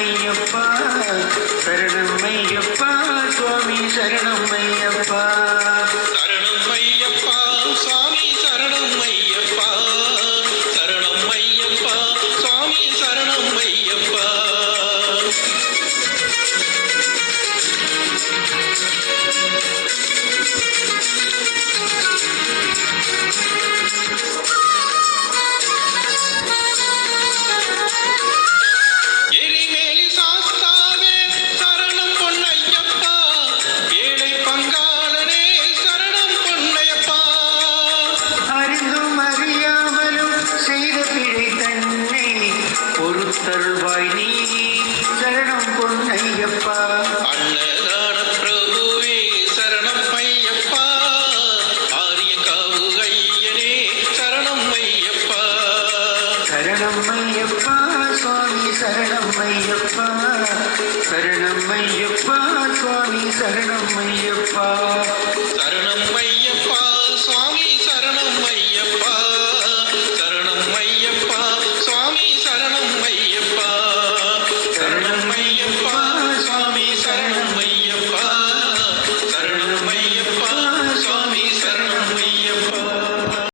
சரணம் ஐயப்பா சரணம் ஐயப்பா சுவாமி சரணம் ஐயப்பா தருள்வாய் நீ சரணம் பொன்னையப்பா அன்னதான பிரபுவே சரணம் ஐயப்பா. ஆரிய காவு ஐயனே சரணம் ஐயப்பா. சரணம் ஐயப்பா சுவாமி சரணம் ஐயப்பா. சரணம் ஐயப்பா சுவாமி சரணம் ஐயப்பா.